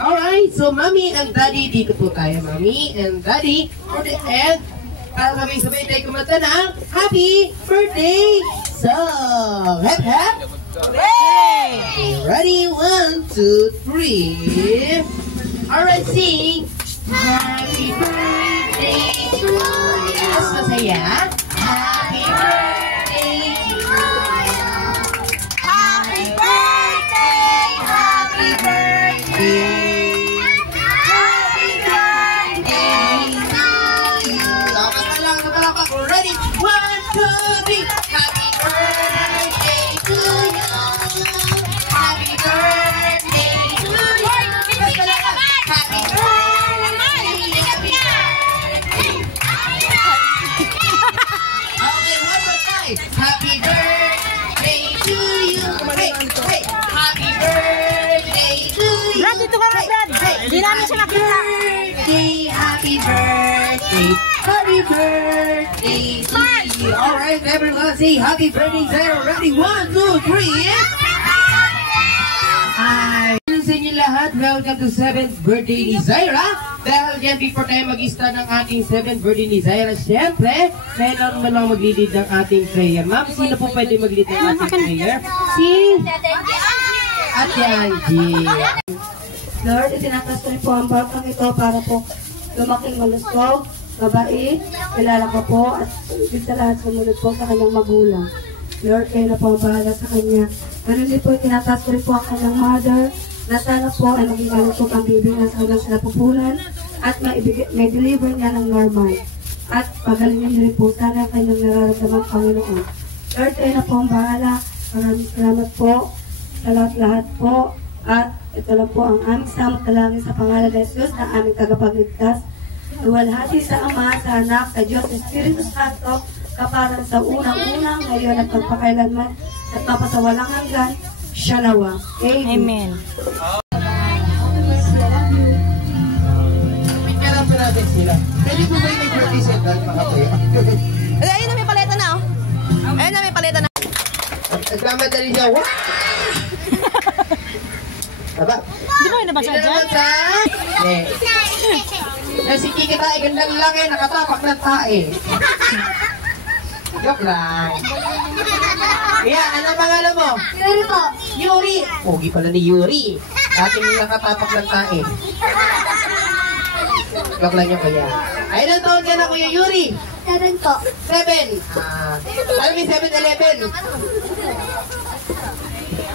Alright, so Mommy and Daddy, dito po tayo, Mommy and Daddy. And sabay-sabay tayo kumanta ng Happy Birthday song! Hep, hep! Hooray! Ready? 1, 2, 3. Alright, sing! Happy birthday to you! Mas masaya? Happy birthday to you! Happy birthday! Happy birthday! Ready? 1, 2, 3. Happy birthday to you. Happy birthday to you. Happy birthday. Okay, 1 more time. Happy birthday to you. Hey, hey. Happy birthday to you. Brad, dito ka na, Brad. Hindi namin siya makita. Happy birthday. Happy birthday to you. Alright, everyone say happy birthday, Zaira. Ready? 1, 2, 3. Ay, sa inyo lahat, welcome to 7th birthday ni Zaira. Dahil yan, before tayo mag-start ng ating 7th birthday ni Zaira, syempre, meron mo lang mag-lead ng ating prayer. Ma'am, sino po pwede mag-lead ng ating prayer? Si Ate Angie. Lord, itinakasal po ang barkang ito para po lumaking malusog, babae, kilala ko po at higit sa lahat sumunod po sa kanyang magulang. Lord, kayo na po ang bahala sa kanya. Ganun din po, tinataas ko rin po ang kanyang mother na sana po ay maging malusog ang baby na sa kanyang sinapupunan at may deliver niya ng normal. At pagalingin niyo rin po sana ang kanyang nararamdaman Panginoon. Lord, kayo na po ang bahala. Maraming salamat po sa lahat-lahat po. At ito lang po ang aming samot talangin sa pangalan ng Jesus na aming tagapagligtas. Luwalhati sa Ama, sa Anak, sa Diyos, Espiritu Santo, kaparang sa unang-unang, ngayon at pagpakailanman, at papasawalang hanggan, siya nawa. Amen. Picture po natin sila. Pwede po ba yung birthday set doon, mga kuya? Ayun na, may paleta na, oh. Ayun na, may paleta na. Nagmamadali siya. Wow! Aba? Di ba yun nabasa dyan? Si Kiki tae, gandang laki, nakatapak ng tae. Joke lang. Kaya, anong pangalan mo? Yuri po. Yuri. Pogi pala ni Yuri. Dating nakatapak ng tae. Joke lang yung kaya. Ay, ilang taon ka na, Kuya Yuri? 7 po. 7. Alam mo yung 7-Eleven?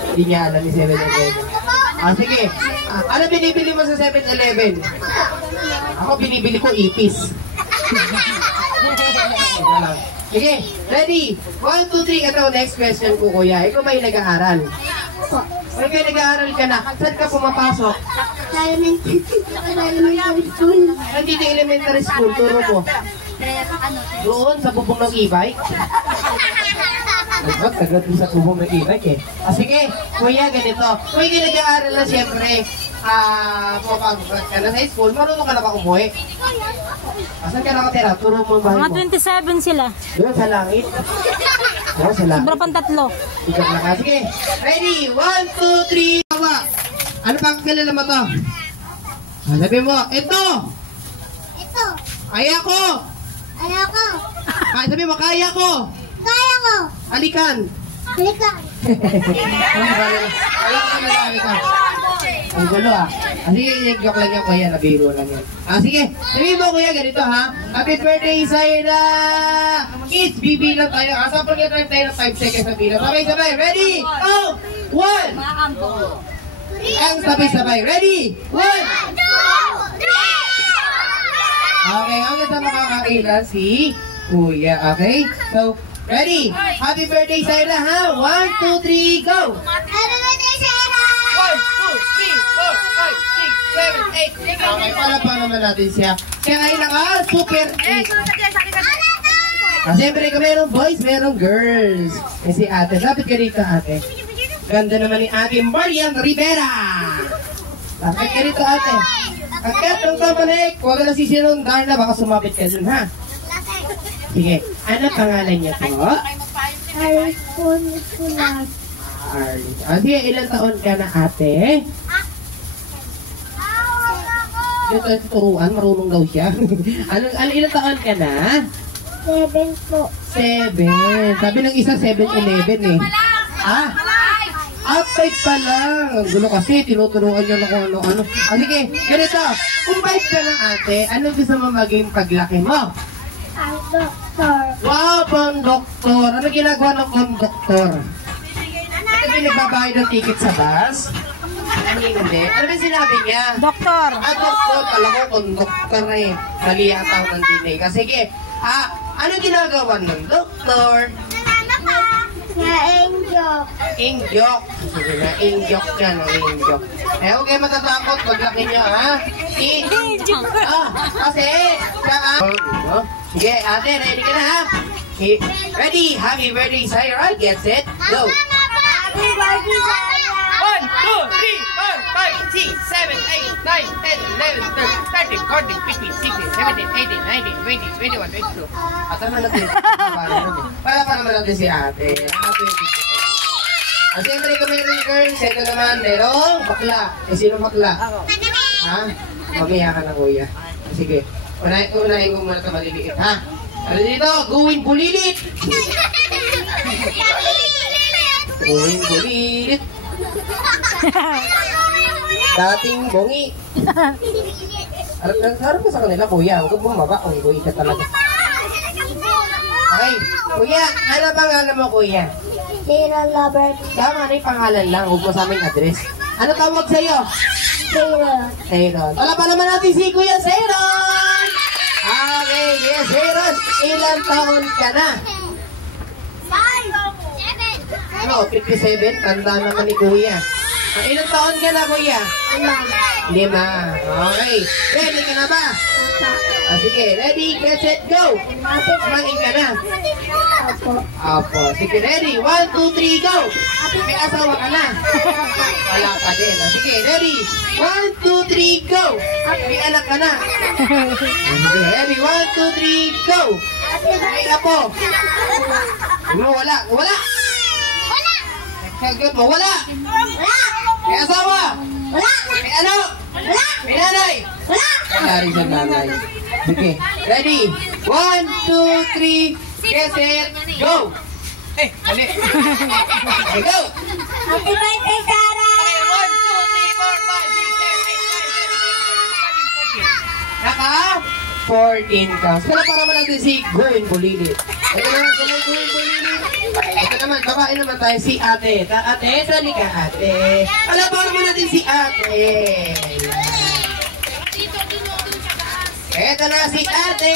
Hindi niya alam yung 7-Eleven. Sige. Ano binibili mo sa 7-Eleven? Ako binibili ko ipis. Sige, ready? 1, 2, 3. Ito, next question ko, Kuya. Ikaw may nag-aaral? Ay, kayo nag-aaral ka na. Saan ka pumapasok? Elementary school. Nandito elementary school. Turo mo. Doon, sa bubong ng e-bike? Diba? Tagal din sa bubong ng e-bike eh. Sige, Kuya, ganito. Kuya, nag-aaral na siyempre. Pumapasok ka na sa school. Marunong ka na ba umuwi? Asan ka nakatira? Turo mo ang bahay mo. Mga 27 sila. Doon sa langit? Doon sa langit? Sobra pang 3. Ikaw lang ka. Sige, ready? 1, 2, 3. Tawa. Ano pang kilala mo to? Sabi mo, ito! Ito. Kaya ko! Ayoko. Sabi mo, kaya ko! Kaya ko. Alikan! Halika. Alam ko na lang ikaw. Ang gulo ah. Sige, joke lang yan kuya, nabiro lang yan. Sige, sabihin mo kuya, ganito ha. Happy birthday, Zaira! Kids, bibilang tayo. Sample nga tayo ng 5 seconds na bilang. Sabay-sabay, ready? Oh! 1! Ang sabay-sabay, ready? 1! 2! 3! Okay, hanggang sa makakailan si Kuya, okay? So, ready? Happy birthday, Zaira, ha? 1, 2, 3, go! Happy birthday, Sarah! 1, 2, 3, 4, 5, 6, 7, 8. Okay, para pa naman natin siya. Kaya ngayon super 8. Siyempre, kung merong boys, merong girls. Eh si ate, lapit ka dito ate. Ganda naman ni ate Marian Rivera. Lapit ka dito ate. Agad ng pabalik, huwag ka na sisinong Darla, baka sumapit ka dun ha. Sige, ano pangalan niya po? Arifon Kulat. Sige, ilang taon ka na ate? Yung tayo tuturuan, marunong daw siya. Ilang taon ka na? 7 po. 7. Sabi ng isa, 7-11 eh. Ah? Update pa lang. Ang gulo kasi, tinuturuan niyo na kung ano-ano. Sige, ganito. Kung bait ka ng ate, ano gusto mo maging paglaki mo? Ang doktor. Wow, konduktor. Ano ginagawa ng konduktor? Ito pinagbabayad ng ticket sa bus? Hindi. Ano ba sinabi niya? Doktor. Doktor. Kala ko konduktor eh. Mali yata ako ng dinay. Sige. Ano ginagawa ng doktor? Na-enjoy. Ingyok. Sige na, ingyok yan, ingyok. Huwag kayo matatakot, paglaki nyo, ha? Kasi, sige, ate, ready ka na, ha? Ready? Happy birthday, Syra. Get set, go. Happy birthday, Sarah. 1, 2, 3, 4, 5, 6, 7, 8, 9, 10, 11, 12, 13, 14, 15, 16, 17, 18, 19, 20, 21, 22. At naman natin, para naman natin si ate. At siyempre kami rin girl, second naman, merong bakla. Sino bakla? Ha? Mamaya ka na kuya. Sige, unahin ko muna ito maliliit, ha? Ano dito? Guwin bulilit! Guwin bulilit! Dating bongi. Harap ka sa kanila, kuya. Huwag bumaba kung buhay ka talaga. Okay, kuya. Ano pangalan mo, kuya? Sarah Robert. Tama na yung pangalan lang. Huwag mo sa aming address. Ano tawag sa'yo? Sarah. Seyron. Wala pa naman natin si Kuya Seyron! Okay, Kuya Seyron. Ilang taon ka na? 5. Ano, 57? Tanda naman ni Kuya. Ilang taon ka na, Kuya? 5. Okay. Ready ka na ba? Sige, ready, get set, go! Sumangin ka na. Apo. Sige, ready, 1, 2, 3, go! May asawa ka na. Wala pa din. Sige, ready, 1, 2, 3, go! May anak ka na. Sige, ready, 1, 2, 3, go! May apo. Wala. Wala! Sagot mo, wala! May asawa! Wala. May ano? Wala. May nanay! Wala. Wala rin sa nanay. Sige, ready? 1, 2, 3, get set, go! Mali. Okay, go! Happy birthday, Sarah. 1, 2, 3, 4, 5, 6, 7, 8, 9, 10, 11, 12, 13, 14 counts. Kaya para naman natin si Guwin Bulilit. Ito naman, Guwin Bulilit. Ito naman, babae naman tayo si ate. Ate, sali ka ate. Para naman natin si ate. Ito na si ate.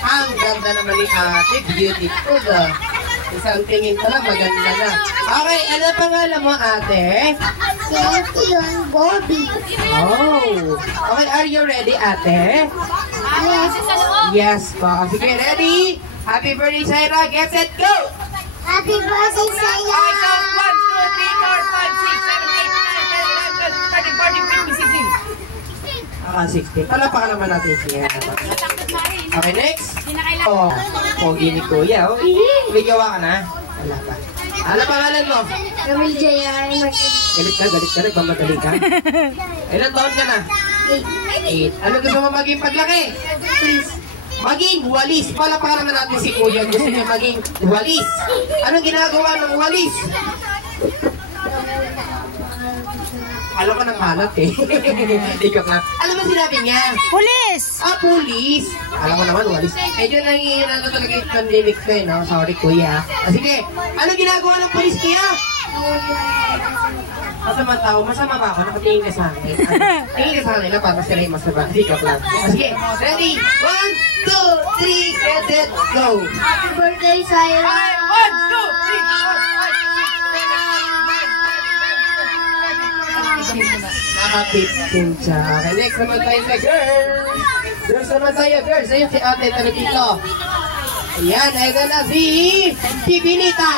Ang ganda naman ni ate. Beautiful. Isang tingin pa lang, maganda na. Okay, ano pangalan mo ate? Cynthia Bobby. Oh. Okay, are you ready ate? Yes. Yes po. Sige, ready? Happy birthday, Syra. Get set, go! Happy birthday, Okay, Sarah. count 1, 2, 3, 4, 5, 6, 7, 8, 9, 10, 11, 12, 13, 14, 15, 16. 16. Palapakan naman natin siya. Okay, next. Oh, pogi ni Kuya. Oh, may gawa ka na? Wala pa. Ano pangalan mo? Camille J.R. Galit ka, mamadali ka. Ilan taon ka na? 8. Ano gusto mo maging paglaki? Please. Maging walis. Palapakan naman natin si Kuya. Gusto niya maging walis. Anong ginagawa ng walis? Alam ko ng halat eh. Ikaw ka. Alam mo sinabi niya? Pulis! Pulis. Alam mo naman, walis. Medyo nangyayari na talaga yung pandemic ko eh, no? Sorry, kuya. Sige, ano ginagawa ng pulis, kuya? Masama tao, masama ba ako? Nakatingin ka sa akin. Tingin ka sa akin na para sila yung masama. Ikaw lang. Sige, ready? 1, 2, 3, get it, go! Happy birthday, Sarah. 1, 2, 3, 4, 5, 6, 7, 8, 9, 10, 11, 12, 13, 14, 15, 16, 17, 18, 19, 20, 21, 22. Naka-15 siya. Okay, next naman tayo sa girls. Girls naman tayo, girls. Ayun si ate, tala dito. Ayan, ito na si Bibilita.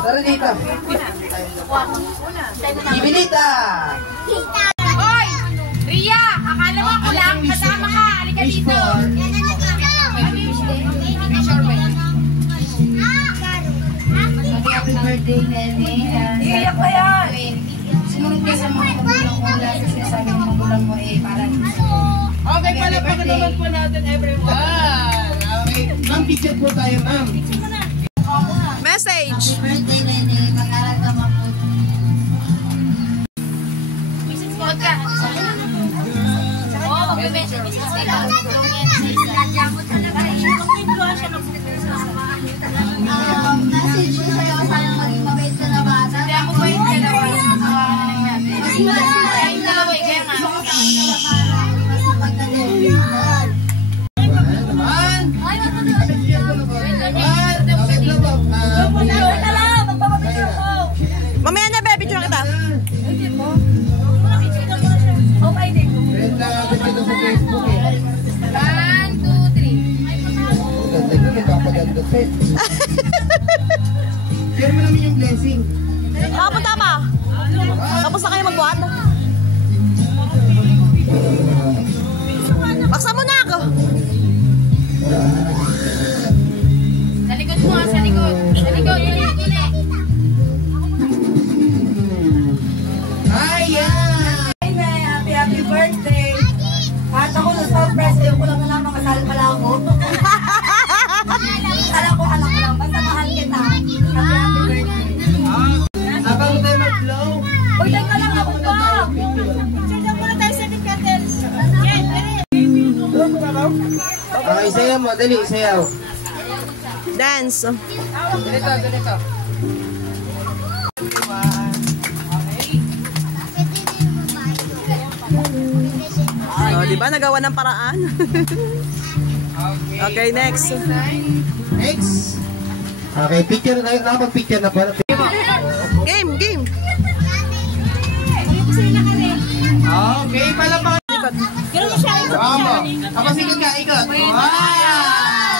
Tara dito. Bibilita. Hoy! Ria! Akala mo ako lang kasama ka. Halika dito. Happy birthday, Nene. Iiyak ka yan. Sumunod ka birthday. po natin everyone. Okay. Ma'am, picture po tayo, ma'am. Message. Birthday, Nene. Makaramdaman po. Huwag ka. Oo, mag-message sila. Message ko sa'yo, sana maging mabait ka na bata. Hindi ako ba yung dalawa? Yung dalawa eh, kaya nga. Mamaya na, baby. Picture kita. One, two, three. Share mo namin yung blessing. Punta pa. Tapos na kayo magbuhat. Baksa mo na ako. Sa likod mo, sa likod. Sa likod, sa likod ulit. Ayan! Happy birthday! At ako na surprise, ayaw ko lang na lang makasal pala ako. Alam ko lang, basta mahal kita. Happy birthday! Habang tayo mag-flow. Uy, teka lang ako ba? Diyan muna tayo sa Petals. Okay, isayaw mo. Dali, isayaw. Dance. Ganito. Oh, di ba? Nagawa ng paraan. Okay, next. Next. Okay, picture na tayo. Nakapag-picture na po. Game. Okay, pala pa. Bravo. Tapos ikot ka, ikot. Wow!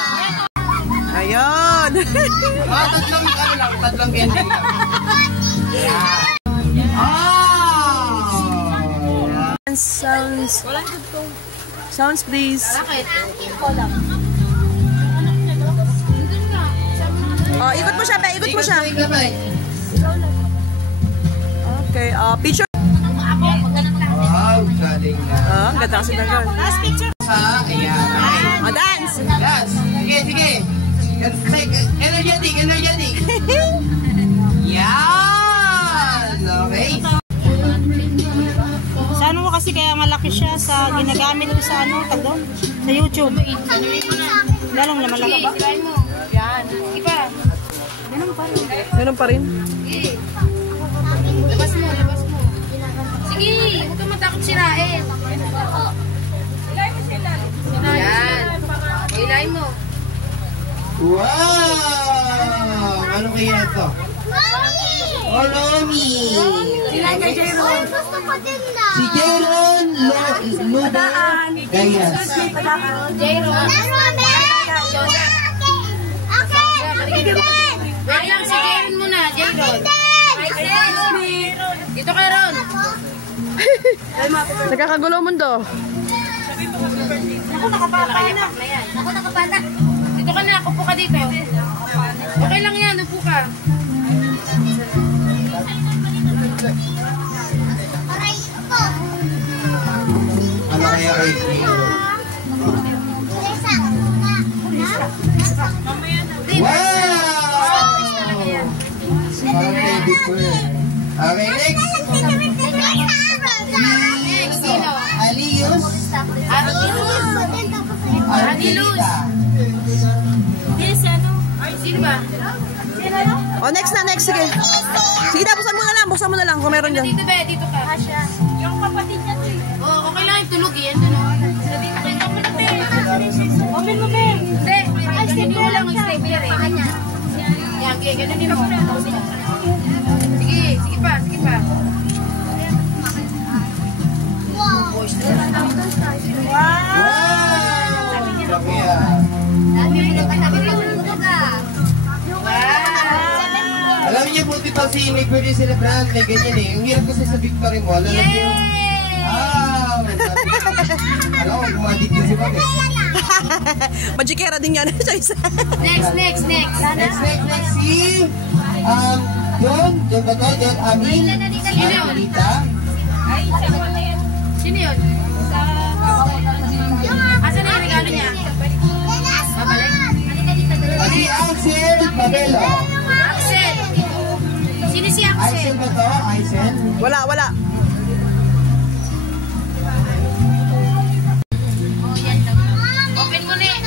Ayun. Tatlong candy lang. Sounds please. Bakit? Oh, ikot mo siya, be. Ikot mo siya. Okay, picture. Wow, galing na. Ang ganda kasi ng girl. Last picture. Ayan. Oh, dance. Yes. Sige. Energetic. Yan. Okay. Sa ano mo kasi kaya malaki siya sa ginagamit ko sa ano, tagdon, sa YouTube. Lalong na malaki ba? Sirain mo. Yan. Sige pa. Meron pa rin. Sige. Labas mo. Sige, huwag kang matakot sirain. Yan. Ilayin mo. Wow! Ano kaya ito? Oh, Lomi! Si Jeron Luda Gayas. Jayron. Wait lang, si Jayron muna. Jayron. Dito kay Ron. Nagkakagulo mundo. Ako nakapala na. Dito ka na, upo ka dito. Okay lang yan, upo ka. Ano kaya kay Wow! Parang baby ko eh. Okay, next. Next, sino? Alius. Ariluz. Sino ba? Oh, next na, next. Sige. Sige na, buksan mo na lang kung meron dyan. Dito ba? Dito ka. Yung kapatid niya. Oh, okay lang yung tulog eh. Yan tulog. Dito kayo kapatid. Open mo, Ben. Hindi. Ay, stapler lang. Stapler eh. Yan, kaya ganunin mo. Sige pa. Wow! Grabe yan. Alam niyo, buti pa si Nick pwede sila brand na ganyan eh. Ang hirap kasi sa victory mo. Alam niyo? Alam ko, gumadik din si Bob eh. Magikera din yan. Next. Next, si... John ba to? John Amin? Anita? Sino yun? ano niya? Babalik? Si Axel Babelo. Axel. Sino si Axel? Axel ba to? Axel? Wala. Open mo na eh.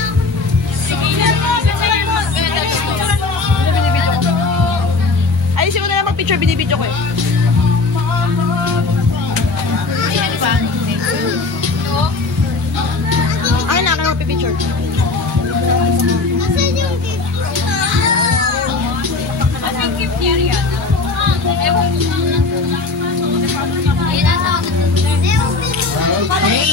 Ayusin ko na lang mag-picture, binibidyo ko eh. Ayan ba? Ay, na ako mag-picture. Okay.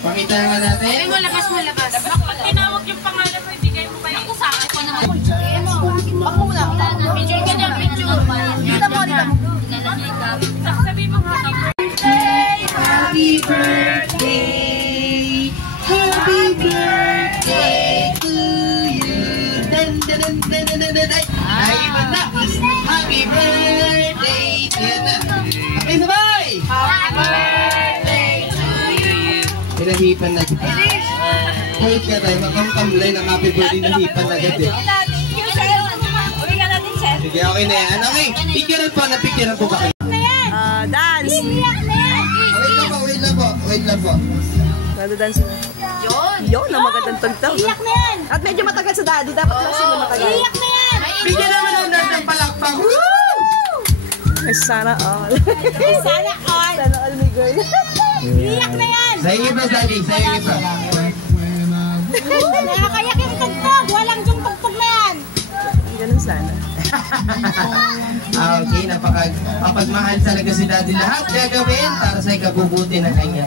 Pakita nga natin. Ay mo, labas mo, labas. Tinawag yung pangalan mo, ibigay mo kayo. Ako sa akin ko naman. Ako muna. Picture ka niya, picture. Dito mo. Sabi mo, happy birthday. Happy birthday. Happy birthday to you. Dan, dan, dan, dan, dan, dan, dan. Ay, iba na. Happy birthday. Yan na. Okay, sabay. Happy birthday to you. Pinahipan na kita. Wait ka tayo, makamkamlay ng happy birthday na hipan agad eh. Sige, okay na yan. Okay, picturean po. Napicturean po ba kayo? Dance. Wait lang po. Dance na. Yun, ang magandang tagtaw. Iyak na yan. At medyo matagal sa daddy. Dapat lang sila matagal. Iyak na yan. Bigyan naman ng dance ng palakpak. Ay, sana all. Sana all, my girl. Iyak na yan. Sa inyo ba, daddy? Sa inyo ba? Nakakayak yung tugtog. Walang yung tugtog na yan. Ganun sana. Okay, napagmahal talaga si daddy. Lahat gagawin para sa ikabubuti ng kanya.